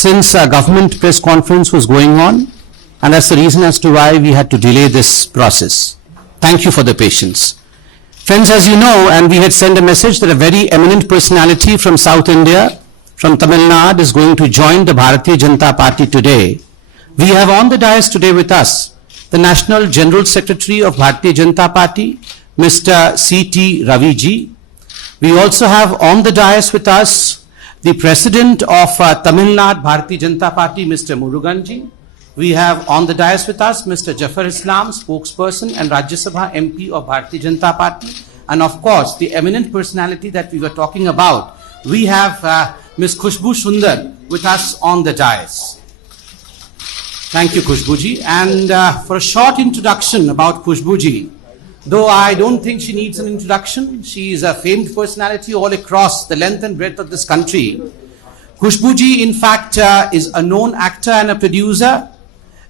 since a government press conference was going on, and that's the reason as to why we had to delay this process. Thank you for the patience. Friends, as you know, and we had sent a message that a very eminent personality from South India, from Tamil Nadu, is going to join the Bharatiya Janata Party today. We have on the dais today with us the National General Secretary of Bharatiya Janata Party, Mr. C.T. Ravi ji. We also have on the dais with us the President of Tamil Nadu Bharatiya Janata Party, Mr. Murugan ji. We have on the dais with us Mr. Jafar Islam, spokesperson and Rajya Sabha MP of Bharatiya Janata Party. And of course, the eminent personality that we were talking about, we have Ms. Khushbu Sundar with us on the dais. Thank you, Khushbu ji. And for a short introduction about Khushbu ji, though I don't think she needs an introduction, she is a famed personality all across the length and breadth of this country. Khushbu ji, in fact, is a known actor and a producer,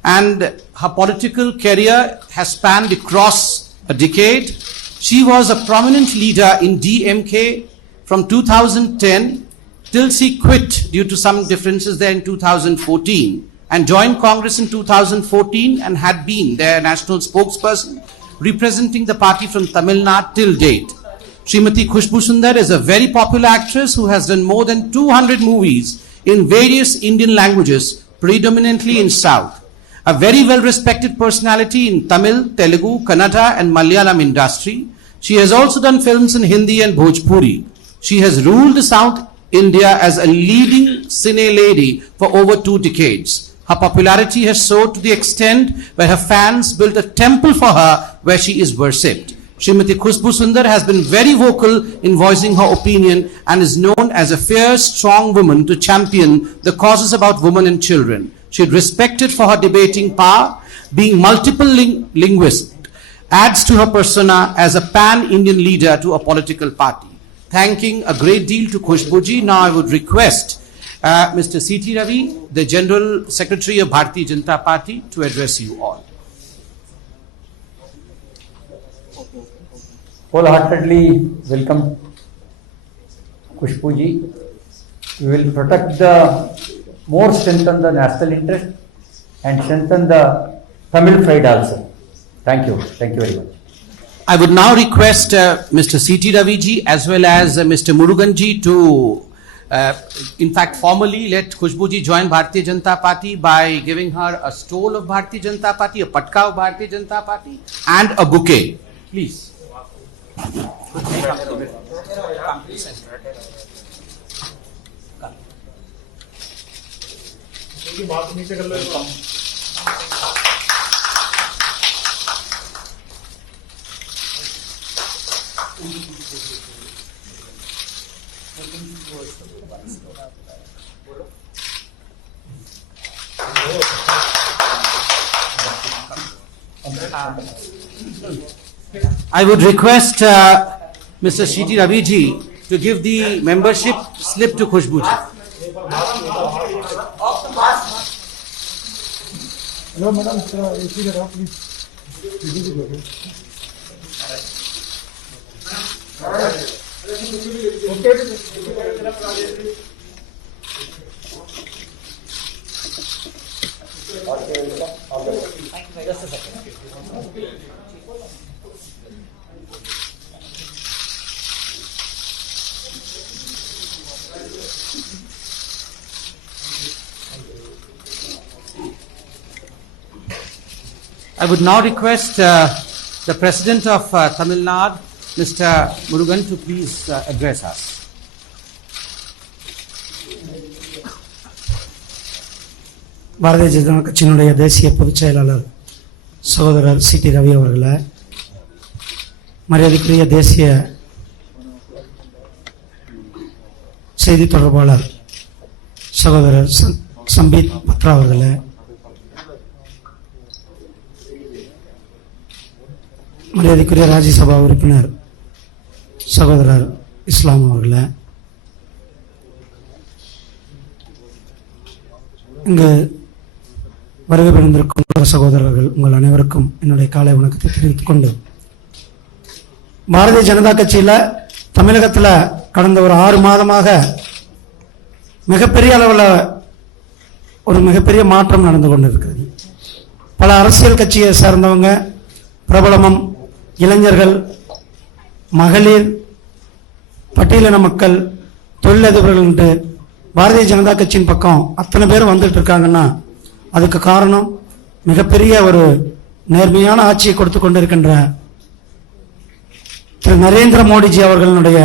and her political career has spanned across a decade. She was a prominent leader in DMK from 2010 till she quit due to some differences there in 2014 and joined Congress in 2014 and had been their national spokesperson representing the party from Tamil Nadu till date. Srimati Khushbu Sundar is a very popular actress who has done more than 200 movies in various Indian languages, predominantly in South. A very well-respected personality in Tamil, Telugu, Kannada and Malayalam industry. She has also done films in Hindi and Bhojpuri. She has ruled South India as a leading cine lady for over 2 decades. Her popularity has soared to the extent where her fans built a temple for her where she is worshipped. Srimati Khushbu Sundar has been very vocal in voicing her opinion and is known as a fierce, strong woman to champion the causes about women and children. She is respected for her debating power, being multiple linguist, adds to her persona as a pan-Indian leader to a political party. Thanking a great deal to Khushbu ji, now I would request Mr. C.T. Ravi, the General Secretary of Bharatiya Janata Party, to address you all. Wholeheartedly welcome Khushbu ji. We will protect more strengthen the national interest and strengthen the Tamil pride also. Thank you. Thank you very much. I would now request Mr. C.T. Ravi ji as well as Mr. Murugan ji to in fact formally let Khushbu ji join Bharatiya Janata Party by giving her a stole of Bharatiya Janata Party, a patka of Bharatiya Janata Party and a bouquet. Please. I would request Mr. C.T. Ravi ji to give the membership slip to Khushbu ji. Hello, madam. Please. Just a second. I would now request the President of Tamil Nadu, Mr. Murugan, to please address us. Bharatiya Janata கட்சியினுடைய தேசிய பொதுச் செயலாளர் சகோதரர் C.T. Ravi அவர்களே, மரியாதைக்குரிய தேசிய செய்தி தொடர்பாளர் சகோதரர் சம்பீத் பத்ரா அவர்களே, மரியாதைக்குரிய ராஜ்யசபா உறுப்பினர் சகோதரர் இஸ்லாம் அவர்களே, இங்கு வருகை புரிந்திருக்கும் சகோதரர்கள் உங்கள் அனைவருக்கும் என்னுடைய காலை வணக்கத்தை தெரிவித்துக் கொண்டு, பாரதிய ஜனதா கட்சியில் தமிழகத்தில் கடந்த ஒரு 6 மாதமாக மிகப்பெரிய அளவில் ஒரு மிகப்பெரிய மாற்றம் நடந்து கொண்டிருக்கிறது. பல அரசியல் கட்சியை சார்ந்தவங்க, பிரபலமும், இளைஞர்கள், மகளிர், பட்டியலின மக்கள், தொழிலதிபர்கள் பாரதிய ஜனதா கட்சியின் பக்கம் அத்தனை பேர் வந்துட்டு இருக்காங்கன்னா அதுக்கு காரணம் மிகப்பெரிய ஒரு நேர்மையான ஆட்சியை கொடுத்து கொண்டிருக்கின்ற திரு நரேந்திர மோடிஜி அவர்களுடைய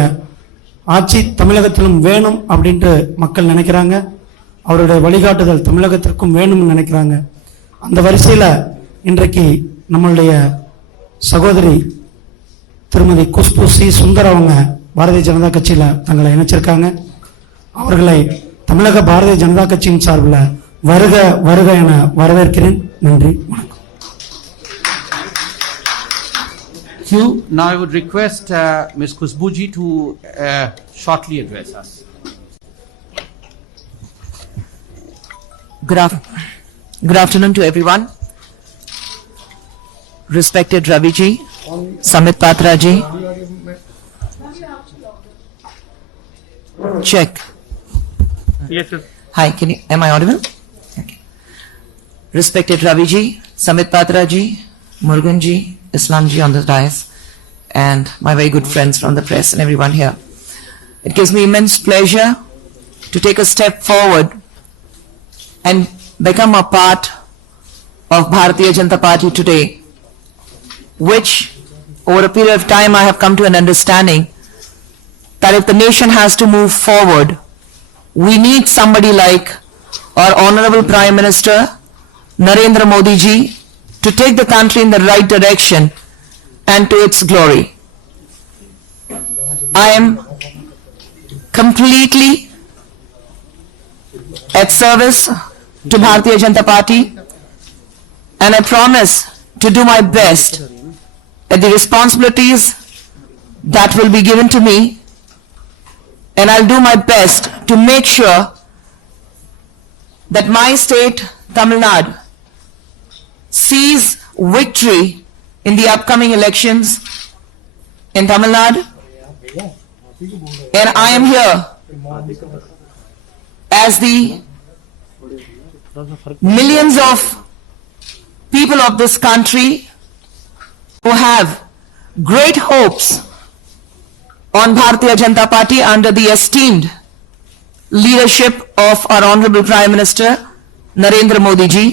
ஆட்சி தமிழகத்திலும் வேணும் அப்படின்ட்டு மக்கள் நினைக்கிறாங்க. அவருடைய வழிகாட்டுதல் தமிழகத்திற்கும் வேணும்னு நினைக்கிறாங்க. அந்த வரிசையில் இன்றைக்கு நம்மளுடைய சகோதரி திருமதி குஷ்பு சி சுந்தர் அவங்க பாரதிய ஜனதா கட்சியில் தங்களை இணைச்சிருக்காங்க. அவர்களை தமிழக பாரதிய ஜனதா கட்சியின் சார்பில் வருக வருக என வரவேற்கிறேன். நன்றி, வணக்கம். Thank you. Now I would request Ms. Kushbuji to shortly address us. Good afternoon to everyone. Respected Raviji, Samit Patra ji. Check. Yes, sir. Hi, am I audible? Okay. Respected Raviji, Samit Patra ji, Murugan ji, Islam ji on the dais, and my very good friends from the press and everyone here. It gives me immense pleasure to take a step forward and become a part of Bharatiya Janata Party today, which over a period of time I have come to an understanding that if the nation has to move forward, we need somebody like our Honorable Prime Minister Narendra Modi ji to take the country in the right direction and to its glory. I am completely at service to Bharatiya Janata Party, and I promise to do my best at the responsibilities that will be given to me, and I'll do my best to make sure that my state, Tamil Nadu, sees victory in the upcoming elections in Tamil Nadu. And I am here as the millions of people of this country who have great hopes on Bharatiya Janata Party under the esteemed leadership of our Honorable Prime Minister Narendra Modi ji,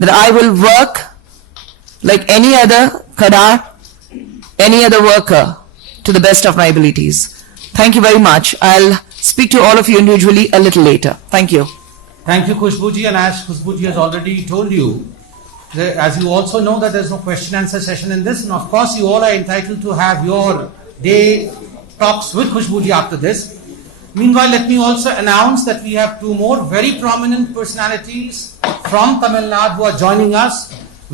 that I will work like any other Kadar, any other worker, to the best of my abilities. Thank you very much. I'll speak to all of you individually a little later. Thank you. Thank you, Kushbuji, and as Kushbuji has already told you, as you also know that there's no question answer session in this, and of course you all are entitled to have your day talks with Kushbuji after this. Meanwhile, let me also announce that we have two more very prominent personalities from Tamil Nadu who are joining us.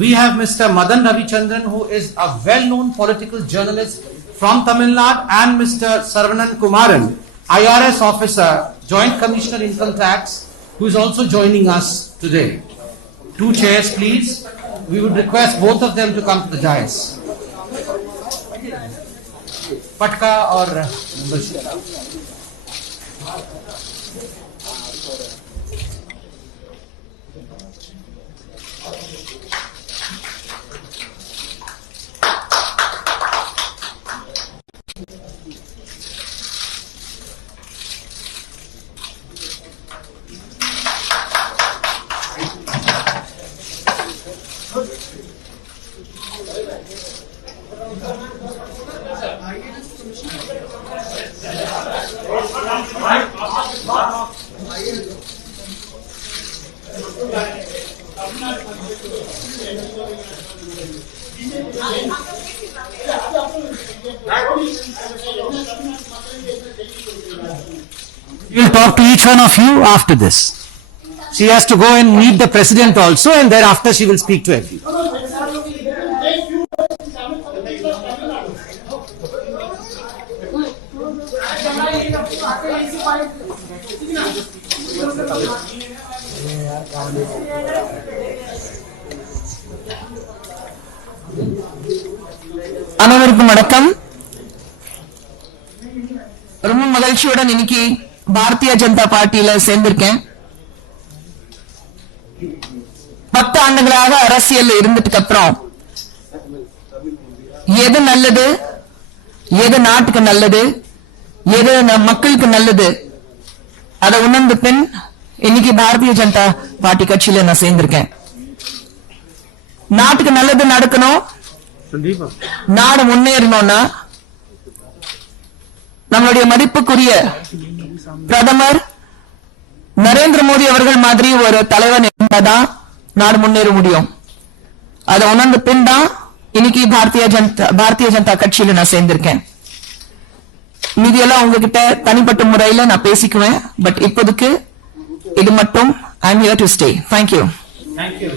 We have Mr. Madan Ravichandran, who is a well-known political journalist from Tamil Nadu, and Mr. Saravanan Kumaran, IRS officer, Joint Commissioner Income Tax, who is also joining us today. Two chairs, please. We would request both of them to come to the dais. Patka or we'll talk to each one of you after this. She has to go and meet the president also, and thereafter she will speak to everyone. அனைவருக்கும் வணக்கம். ரொம்ப மகிழ்ச்சியுடன் இன்னைக்கு பாரதிய ஜனதா பார்ட்டியில சேர்ந்திருக்கேன். 10 ஆண்டுகளாக அரசியல் இருந்ததுக்கு அப்புறம் எது நல்லது, எது நாட்டுக்கு நல்லது, எது மக்களுக்கு நல்லது அதை உணர்ந்த பின் இன்னைக்கு பாரதிய ஜனதா பார்ட்டி கட்சியில நான் சேர்ந்திருக்கேன். நாட்டுக்கு நல்லது நடக்கணும், Sandeep. நாடு முன்னேறணும்னா நம்மளுடைய மதிப்புக்குரிய பிரதமர் நரேந்திர மோடி அவர்கள் மாதிரி ஒரு தலைவன் இருந்தாதான் நாடு முன்னேற முடியும். அதை உணர்ந்த பின் தான் இன்னைக்கு பாரதிய ஜனதா கட்சியில நான் சேர்ந்திருக்கேன். மீதியெல்லாம் உங்ககிட்ட தனிப்பட்ட முறையில நான் பேசிக்குவேன். பட் இப்போதைக்கு இது மட்டும் I am here to stay. Thank you. Thank you.